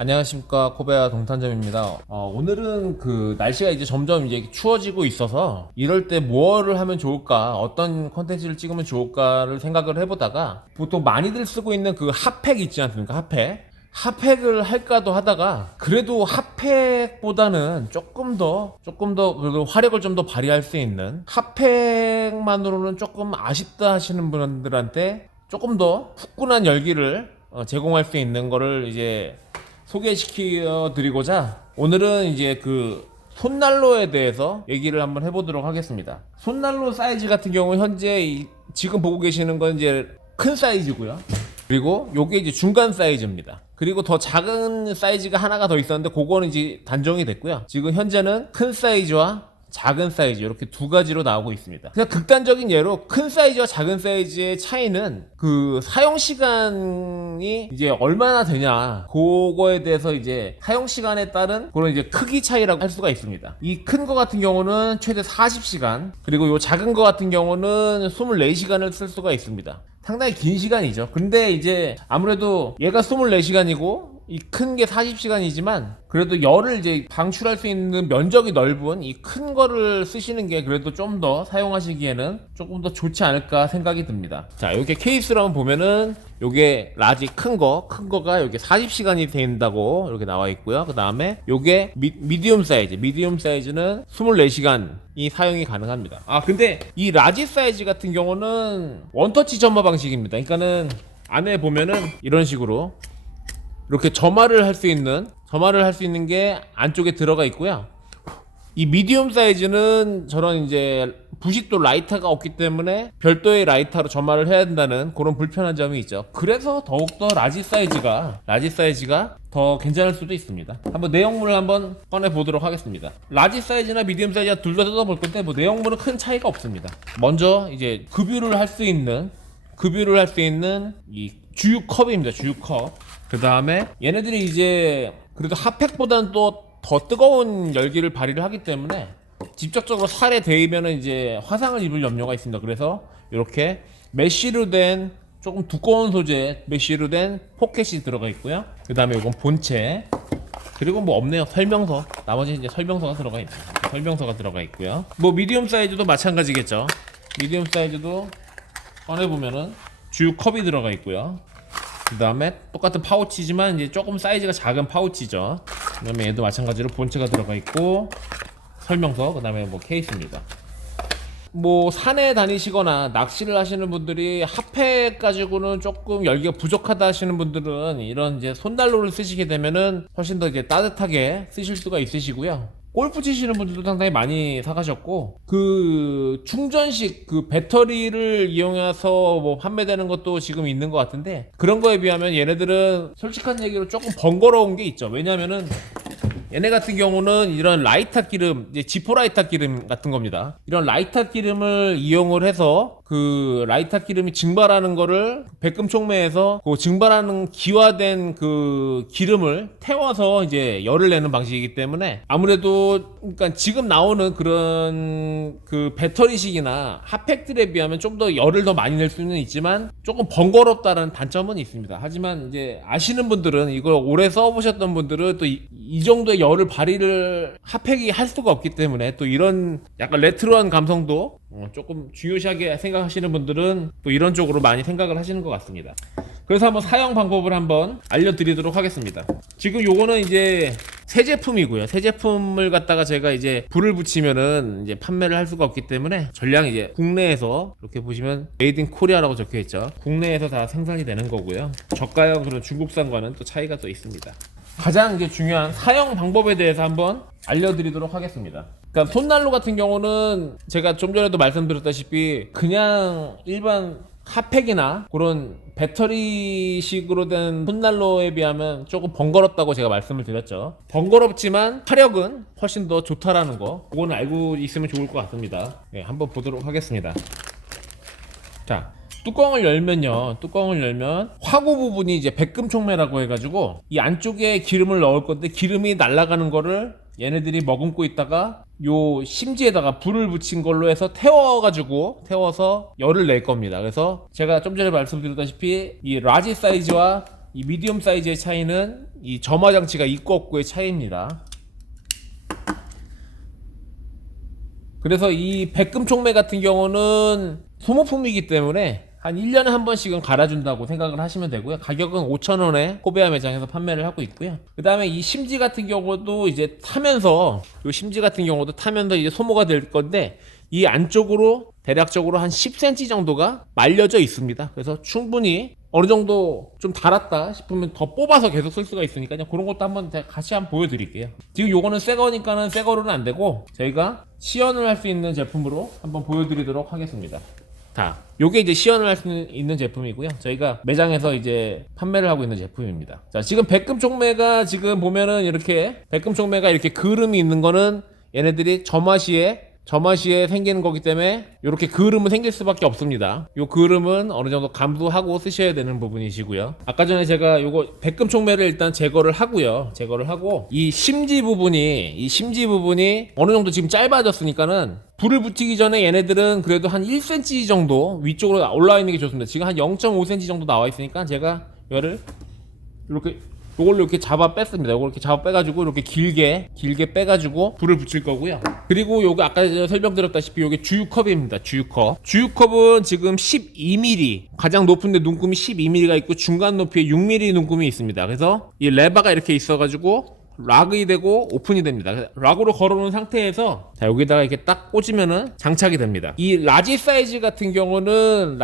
안녕하십니까, 코베아 동탄점입니다. 오늘은 그 날씨가 이제 점점 이제 추워지고 있어서 이럴 때 뭐를 하면 좋을까, 어떤 컨텐츠를 찍으면 좋을까를 생각을 해보다가 보통 많이들 쓰고 있는 그 핫팩 있지 않습니까? 핫팩을 할까도 하다가 그래도 핫팩보다는 조금 더 그래도 화력을 좀 더 발휘할 수 있는 핫팩만으로는 조금 아쉽다 하시는 분들한테 조금 더 후끈한 열기를 제공할 수 있는 거를 이제 소개시켜 드리고자 오늘은 이제 그 손난로에 대해서 얘기를 한번 해보도록 하겠습니다. 손난로 사이즈 같은 경우 현재 지금 보고 계시는 건 이제 큰 사이즈고요. 그리고 요게 이제 중간 사이즈입니다. 그리고 더 작은 사이즈가 하나가 더 있었는데 그거는 이제 단종이 됐고요. 지금 현재는 큰 사이즈와 작은 사이즈 이렇게 두 가지로 나오고 있습니다. 그냥 극단적인 예로 큰 사이즈와 작은 사이즈의 차이는 그 사용 시간이 이제 얼마나 되냐, 그거에 대해서 이제 사용 시간에 따른 그런 이제 크기 차이라고 할 수가 있습니다. 이 큰 거 같은 경우는 최대 40시간, 그리고 요 작은 거 같은 경우는 24시간을 쓸 수가 있습니다. 상당히 긴 시간이죠. 근데 이제 아무래도 얘가 24시간이고 이 큰 게 40시간이지만 그래도 열을 이제 방출할 수 있는 면적이 넓은 이 큰 거를 쓰시는 게 그래도 좀 더 사용하시기에는 조금 더 좋지 않을까 생각이 듭니다. 자, 요게 케이스로 한번 보면은 요게 라지 큰 거가 요게 40시간이 된다고 이렇게 나와 있고요. 그 다음에 요게 미디움 사이즈는 24시간이 사용이 가능합니다. 근데 이 라지 사이즈 같은 경우는 원터치 점화 방식입니다. 그러니까는 안에 보면은 이런 식으로 이렇게 점화를 할 수 있는 게 안쪽에 들어가 있고요. 이 미디움 사이즈는 저런 이제 부식도 라이터가 없기 때문에 별도의 라이터로 점화를 해야 된다는 그런 불편한 점이 있죠. 그래서 더욱더 라지 사이즈가 더 괜찮을 수도 있습니다. 한번 내용물을 한번 꺼내 보도록 하겠습니다. 라지 사이즈나 미디움 사이즈가 둘 다 뜯어볼 건데 뭐 내용물은 큰 차이가 없습니다. 먼저 이제 급유를 할 수 있는 이 주유컵입니다. 주유컵. 그 다음에 얘네들이 이제 그래도 핫팩보다는 또 더 뜨거운 열기를 발휘를 하기 때문에 직접적으로 살에 데이면은 이제 화상을 입을 염려가 있습니다. 그래서 이렇게 메쉬로 된 조금 두꺼운 소재 메쉬로 된 포켓이 들어가 있고요. 그 다음에 이건 본체, 그리고 뭐 없네요. 설명서, 나머지 이제 설명서가 들어가 있고요. 뭐 미디움 사이즈도 마찬가지겠죠. 미디움 사이즈도 꺼내보면은 주유컵이 들어가 있고요. 그 다음에 똑같은 파우치지만 이제 조금 사이즈가 작은 파우치죠. 그 다음에 얘도 마찬가지로 본체가 들어가 있고 설명서, 그 다음에 뭐 케이스입니다. 뭐 산에 다니시거나 낚시를 하시는 분들이 핫팩 가지고는 조금 열기가 부족하다 하시는 분들은 이런 이제 손난로를 쓰시게 되면은 훨씬 더 이제 따뜻하게 쓰실 수가 있으시고요. 골프 치시는 분들도 상당히 많이 사가셨고, 그 충전식 그 배터리를 이용해서 뭐 판매되는 것도 지금 있는 것 같은데, 그런 거에 비하면 얘네들은 솔직한 얘기로 조금 번거로운 게 있죠. 왜냐면은 얘네 같은 경우는 이런 라이터 기름, 이제 지포 라이터 기름 같은 겁니다. 이런 라이터 기름을 이용을 해서 그 라이터 기름이 증발하는 거를 백금총매에서 그 증발하는 기화된 그 기름을 태워서 이제 열을 내는 방식이기 때문에 아무래도 그러니까 지금 나오는 그런 그 배터리식이나 핫팩들에 비하면 좀 더 열을 더 많이 낼 수는 있지만 조금 번거롭다는 단점은 있습니다. 하지만 이제 아시는 분들은, 이걸 오래 써보셨던 분들은 또 이 정도의 열을 발휘를 핫팩이 할 수가 없기 때문에 또 이런 약간 레트로한 감성도 조금 중요시하게 생각하시는 분들은 또 이런 쪽으로 많이 생각을 하시는 것 같습니다. 그래서 한번 사용 방법을 한번 알려드리도록 하겠습니다. 지금 요거는 이제 새 제품이고요. 새 제품을 갖다가 제가 이제 불을 붙이면은 이제 판매를 할 수가 없기 때문에 전량 이제 국내에서 이렇게 보시면 메이드 인 코리아라고 적혀 있죠. 국내에서 다 생산이 되는 거고요. 저가형 그런 중국산과는 또 차이가 또 있습니다. 가장 이제 중요한 사용 방법에 대해서 한번 알려드리도록 하겠습니다. 그러니까 손난로 같은 경우는 제가 좀 전에도 말씀드렸다시피 그냥 일반 핫팩이나 그런 배터리식으로 된 손난로에 비하면 조금 번거롭다고 제가 말씀을 드렸죠. 번거롭지만 화력은 훨씬 더 좋다라는 거, 그거는 알고 있으면 좋을 것 같습니다. 네, 한번 보도록 하겠습니다. 자, 뚜껑을 열면 화구 부분이 이제 백금총매라고 해가지고 이 안쪽에 기름을 넣을 건데, 기름이 날아가는 거를 얘네들이 머금고 있다가 요 심지에다가 불을 붙인 걸로 해서 태워서 열을 낼 겁니다. 그래서 제가 좀 전에 말씀드렸다시피 이 라지 사이즈와 이 미디움 사이즈의 차이는 이 점화 장치가 있고 없고의 차이입니다. 그래서 이 백금 촉매 같은 경우는 소모품이기 때문에 한 1년에 한 번씩은 갈아준다고 생각을 하시면 되고요. 가격은 5,000원에 코베아 매장에서 판매를 하고 있고요. 그 다음에 이 심지 같은 경우도 이제 타면서, 이 심지 같은 경우도 타면서 이제 소모가 될 건데, 이 안쪽으로 대략적으로 한 10cm 정도가 말려져 있습니다. 그래서 충분히 어느 정도 좀 달았다 싶으면 더 뽑아서 계속 쓸 수가 있으니까요. 그런 것도 한번 같이 한번 보여드릴게요. 지금 요거는 새 거니까는 새 거로는 안 되고, 저희가 시연을 할 수 있는 제품으로 한번 보여드리도록 하겠습니다. 자, 요게 이제 시연을 할 수 있는 제품이고요. 저희가 매장에서 이제 판매를 하고 있는 제품입니다. 자, 지금 백금 촉매가 지금 보면은 이렇게 백금 촉매가 이렇게 그름이 있는 거는 얘네들이 점화시에 생기는 거기 때문에 이렇게 그름은 생길 수밖에 없습니다. 요 그름은 어느 정도 감수하고 쓰셔야 되는 부분이시고요. 아까 전에 제가 요거 백금 촉매를 일단 제거를 하고요. 제거를 하고 이 심지 부분이 어느 정도 지금 짧아졌으니까는 불을 붙이기 전에 얘네들은 그래도 한 1cm 정도 위쪽으로 올라와 있는 게 좋습니다. 지금 한 0.5cm 정도 나와 있으니까 제가 이거를 이렇게 요걸로 이렇게 잡아 뺐습니다. 요걸 이렇게 잡아 빼가지고 이렇게 길게 빼가지고 불을 붙일 거고요. 그리고 요거 아까 설명드렸다시피 요게 주유컵입니다. 주유컵은 지금 12mm, 가장 높은데 눈금이 12mm가 있고 중간 높이에 6mm 눈금이 있습니다. 그래서 이 레버가 이렇게 있어가지고 락이 되고 오픈이 됩니다. 락으로 걸어놓은 상태에서 자, 여기다가 이렇게 딱 꽂으면은 장착이 됩니다. 이 라지 사이즈 같은 경우는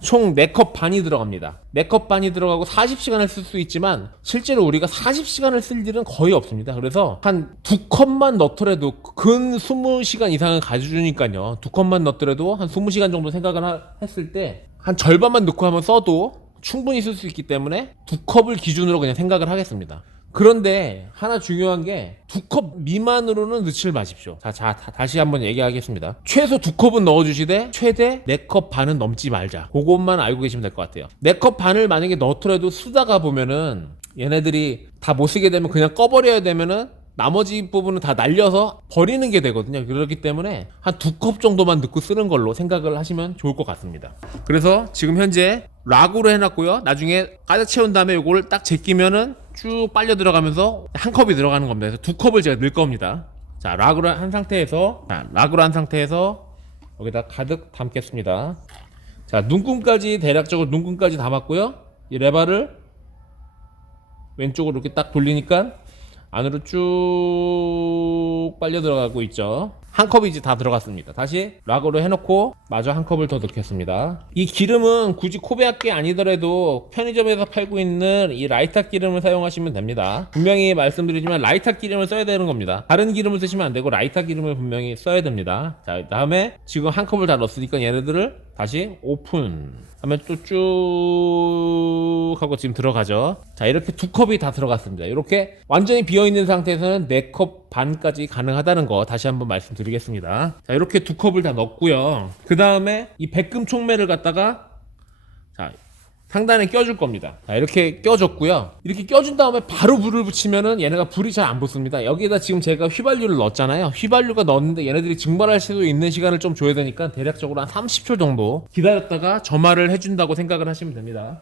총 4컵 반이 들어갑니다. 4컵 반이 들어가고 40시간을 쓸 수 있지만 실제로 우리가 40시간을 쓸 일은 거의 없습니다. 그래서 한 2컵만 넣더라도 근 20시간 이상은 가져주니까요. 2컵만 넣더라도 한 20시간 정도 생각을 했을 때 한 절반만 넣고 한번 써도 충분히 쓸 수 있기 때문에 2컵을 기준으로 그냥 생각을 하겠습니다. 그런데 하나 중요한 게 2컵 미만으로는 넣지 마십시오. 자, 다시 한번 얘기하겠습니다. 최소 2컵은 넣어주시되 최대 4컵 반은 넘지 말자. 그것만 알고 계시면 될 것 같아요. 4컵 반을 만약에 넣더라도 쓰다가 보면은 얘네들이 다 못 쓰게 되면 그냥 꺼버려야 되면은 나머지 부분은 다 날려서 버리는 게 되거든요. 그렇기 때문에 한 2컵 정도만 넣고 쓰는 걸로 생각을 하시면 좋을 것 같습니다. 그래서 지금 현재 락으로 해놨고요. 나중에 가득 채운 다음에 이거를 딱 제끼면은 쭉 빨려 들어가면서 한 컵이 들어가는 겁니다. 그래서 2컵을 제가 넣을 겁니다. 자, 락으로 한 상태에서 여기다 가득 담겠습니다. 자, 눈금까지 대략적으로 눈금까지 담았고요. 이 레바를 왼쪽으로 이렇게 딱 돌리니까 안으로 쭉 빨려 들어가고 있죠. 한 컵이 이제 다 들어갔습니다. 다시 락으로 해놓고 마저 한 컵을 더 넣겠습니다. 이 기름은 굳이 코베아께 아니더라도 편의점에서 팔고 있는 이 라이탁 기름을 사용하시면 됩니다. 분명히 말씀드리지만 라이탁 기름을 써야 되는 겁니다. 다른 기름을 쓰시면 안 되고 라이탁 기름을 분명히 써야 됩니다. 자, 다음에 지금 한 컵을 다 넣었으니까 얘네들을 다시 오픈 하면 또 쭉 하고 지금 들어가죠. 자, 이렇게 2컵이 다 들어갔습니다. 이렇게 완전히 비어있는 상태에서는 4컵 반까지 가능하다는 거 다시 한번 말씀드리겠습니다. 자, 이렇게 2컵을 다 넣었고요. 그 다음에 이 백금 촉매를 갖다가 자, 상단에 껴줄 겁니다. 자, 이렇게 껴줬고요. 이렇게 껴준 다음에 바로 불을 붙이면은 얘네가 불이 잘 안 붙습니다. 여기에다 지금 제가 휘발유를 넣었잖아요. 휘발유가 넣었는데 얘네들이 증발할 수도 있는 시간을 좀 줘야 되니까 대략적으로 한 30초 정도 기다렸다가 점화를 해준다고 생각을 하시면 됩니다.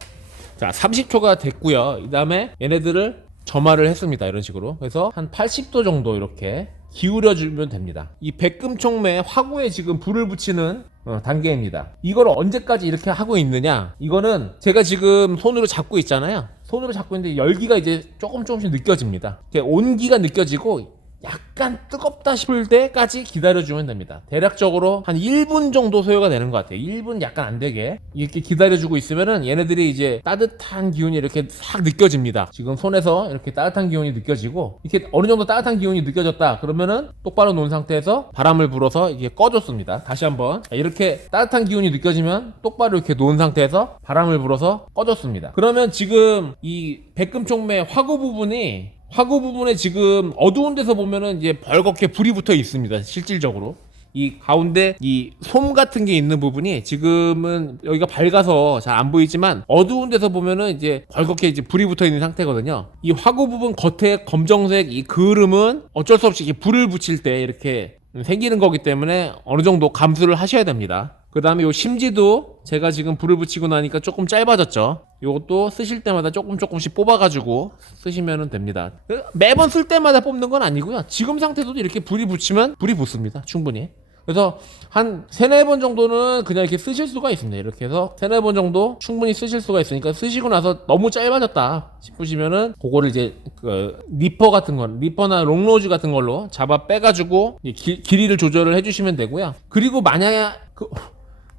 자, 30초가 됐고요. 이 다음에 얘네들을 점화를 했습니다. 이런 식으로. 그래서 한 80도 정도 이렇게 기울여주면 됩니다. 이 백금 촉매 화구에 지금 불을 붙이는 단계입니다. 이걸 언제까지 이렇게 하고 있느냐? 이거는 제가 지금 손으로 잡고 있잖아요. 손으로 잡고 있는데 열기가 이제 조금씩 느껴집니다. 온기가 느껴지고 약간 뜨겁다 싶을 때까지 기다려주면 됩니다. 대략적으로 한 1분 정도 소요가 되는 것 같아요. 1분 약간 안 되게 이렇게 기다려주고 있으면은 얘네들이 이제 따뜻한 기운이 이렇게 싹 느껴집니다. 지금 손에서 이렇게 따뜻한 기운이 느껴지고 이렇게 어느 정도 따뜻한 기운이 느껴졌다 그러면은 똑바로 놓은 상태에서 바람을 불어서 이게 꺼줬습니다. 다시 한번 이렇게 따뜻한 기운이 느껴지면 똑바로 이렇게 놓은 상태에서 바람을 불어서 꺼줬습니다. 그러면 지금 이 백금 촉매 화구 부분에 지금 어두운 데서 보면은 이제 벌겋게 불이 붙어 있습니다. 실질적으로 이 가운데 이 솜 같은 게 있는 부분이 지금은 여기가 밝아서 잘 안 보이지만 어두운 데서 보면은 이제 벌겋게 이제 불이 붙어 있는 상태거든요. 이 화구 부분 겉에 검정색 이 그을음은 어쩔 수 없이 불을 붙일 때 이렇게 생기는 거기 때문에 어느 정도 감수를 하셔야 됩니다. 그 다음에 요 심지도 제가 지금 불을 붙이고 나니까 조금 짧아졌죠. 요것도 쓰실 때마다 조금씩 뽑아가지고 쓰시면 됩니다. 매번 쓸 때마다 뽑는 건 아니고요. 지금 상태에서도 이렇게 불이 붙이면 불이 붙습니다. 충분히. 그래서 한 3-4번 정도는 그냥 이렇게 쓰실 수가 있습니다. 이렇게 해서 3-4번 정도 충분히 쓰실 수가 있으니까, 쓰시고 나서 너무 짧아졌다 싶으시면은 그거를 이제 그 리퍼나 롱로즈 같은 걸로 잡아 빼가지고 길이를 조절을 해주시면 되고요. 그리고 만약에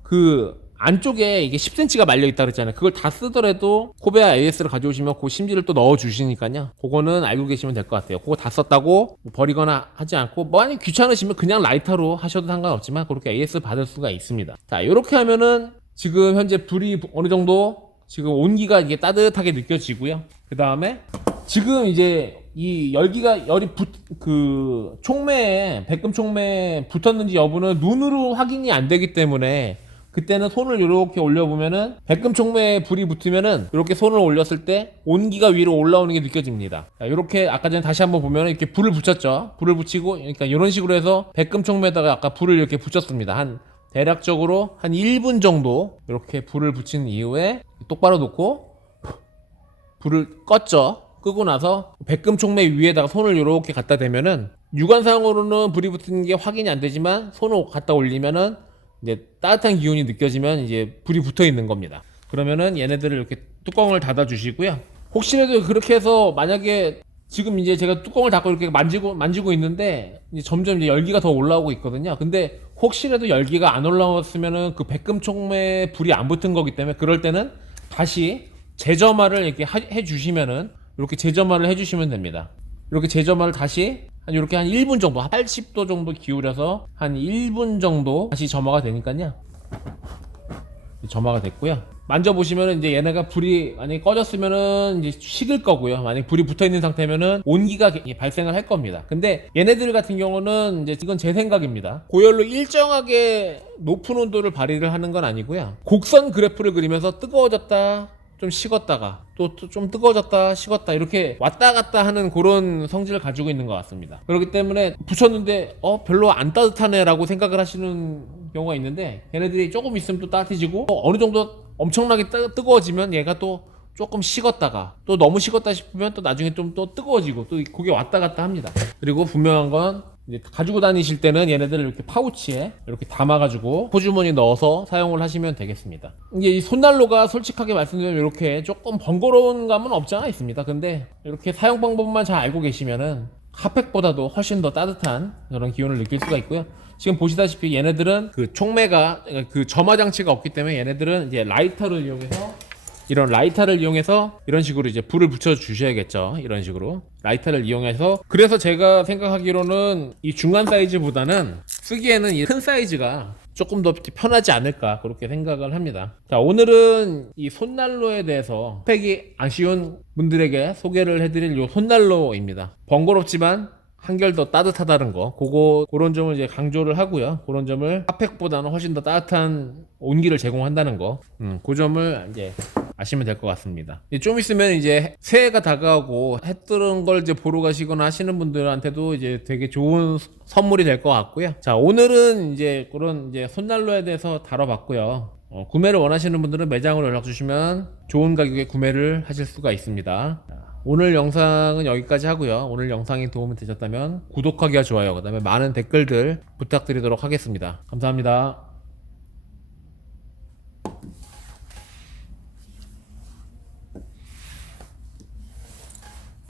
그 안쪽에 이게 10cm가 말려있다 그랬잖아요. 그걸 다 쓰더라도 코베아 AS를 가져오시면 그 심지를 또 넣어주시니까요. 그거는 알고 계시면 될 것 같아요. 그거 다 썼다고 버리거나 하지 않고, 만약 귀찮으시면 그냥 라이터로 하셔도 상관없지만 그렇게 AS 받을 수가 있습니다. 자, 이렇게 하면은 지금 현재 불이 어느 정도 지금 온기가 이게 따뜻하게 느껴지고요. 그 다음에 지금 이제 이 열이 그 총매에, 백금 총매에 붙었는지 여부는 눈으로 확인이 안 되기 때문에, 그때는 손을 이렇게 올려보면은 백금 총매에 불이 붙으면은 이렇게 손을 올렸을 때 온기가 위로 올라오는 게 느껴집니다. 자, 이렇게 아까 전에 다시 한번 보면은 이렇게 불을 붙였죠. 불을 붙이고, 그러니까 이런 식으로 해서 백금 총매에다가 아까 불을 이렇게 붙였습니다. 한 대략적으로 한 1분 정도 이렇게 불을 붙인 이후에 똑바로 놓고 불을 껐죠. 끄고 나서 백금 총매 위에다가 손을 이렇게 갖다 대면은, 육안상으로는 불이 붙은 게 확인이 안 되지만 손을 갖다 올리면은 이제 따뜻한 기운이 느껴지면 이제 불이 붙어 있는 겁니다. 그러면은 얘네들을 이렇게 뚜껑을 닫아 주시고요. 혹시라도 그렇게 해서 만약에 지금 이제 제가 뚜껑을 닫고 이렇게 만지고 있는데 이제 점점 이제 열기가 더 올라오고 있거든요. 근데 혹시라도 열기가 안 올라왔으면은 그 백금 총매에 불이 안 붙은 거기 때문에, 그럴 때는 다시 재점화를 이렇게 해 주시면은, 이렇게 재점화를 해 주시면 됩니다. 이렇게 재점화를 다시 이렇게 한 1분 정도, 80도 정도 기울여서 한 1분 정도 다시 점화가 되니까요. 점화가 됐고요. 만져보시면은 이제 얘네가 불이 만약에 꺼졌으면은 이제 식을 거고요. 만약에 불이 붙어 있는 상태면은 온기가 발생을 할 겁니다. 근데 얘네들 같은 경우는 이제, 이건 제 생각입니다, 고열로 일정하게 높은 온도를 발휘를 하는 건 아니고요. 곡선 그래프를 그리면서 뜨거워졌다, 좀 식었다가 또 좀 뜨거워졌다 식었다, 이렇게 왔다 갔다 하는 그런 성질을 가지고 있는 것 같습니다. 그렇기 때문에 붙였는데 별로 안 따뜻하네 라고 생각을 하시는 경우가 있는데, 걔네들이 조금 있으면 또 따뜻해지고, 어느 정도 엄청나게 뜨거워지면 얘가 또 조금 식었다가, 또 너무 식었다 싶으면 또 나중에 좀 또 뜨거워지고, 또 그게 왔다 갔다 합니다. 그리고 분명한 건, 이제 가지고 다니실 때는 얘네들을 이렇게 파우치에 이렇게 담아가지고 호주머니 넣어서 사용을 하시면 되겠습니다. 이게 이 손난로가 솔직하게 말씀드리면 이렇게 조금 번거로운 감은 없지 않아 있습니다. 근데 이렇게 사용 방법만 잘 알고 계시면은 핫팩보다도 훨씬 더 따뜻한 그런 기운을 느낄 수가 있고요. 지금 보시다시피 얘네들은 그 총매가, 그 점화 장치가 없기 때문에 얘네들은 이제 라이터를 이용해서, 이런 라이터를 이용해서 이런 식으로 이제 불을 붙여 주셔야겠죠. 이런 식으로 라이터를 이용해서. 그래서 제가 생각하기로는 이 중간 사이즈보다는 쓰기에는 이 큰 사이즈가 조금 더 편하지 않을까, 그렇게 생각을 합니다. 자, 오늘은 이 손난로에 대해서 팩이 아쉬운 분들에게 소개를 해드릴 요 손난로입니다. 번거롭지만 한결 더 따뜻하다는 거, 그런 점을 이제 강조를 하고요. 그런 점을 핫팩보다는 훨씬 더 따뜻한 온기를 제공한다는 거, 그 점을 이제 아시면 될 것 같습니다. 좀 있으면 이제 새해가 다가오고 해 뜨는 걸 이제 보러 가시거나 하시는 분들한테도 이제 되게 좋은 선물이 될 것 같고요. 자, 오늘은 이제 그런 이제 손난로에 대해서 다뤄봤고요. 구매를 원하시는 분들은 매장으로 연락 주시면 좋은 가격에 구매를 하실 수가 있습니다. 오늘 영상은 여기까지 하고요. 오늘 영상이 도움이 되셨다면 구독하기와 좋아요, 그 다음에 많은 댓글들 부탁드리도록 하겠습니다. 감사합니다.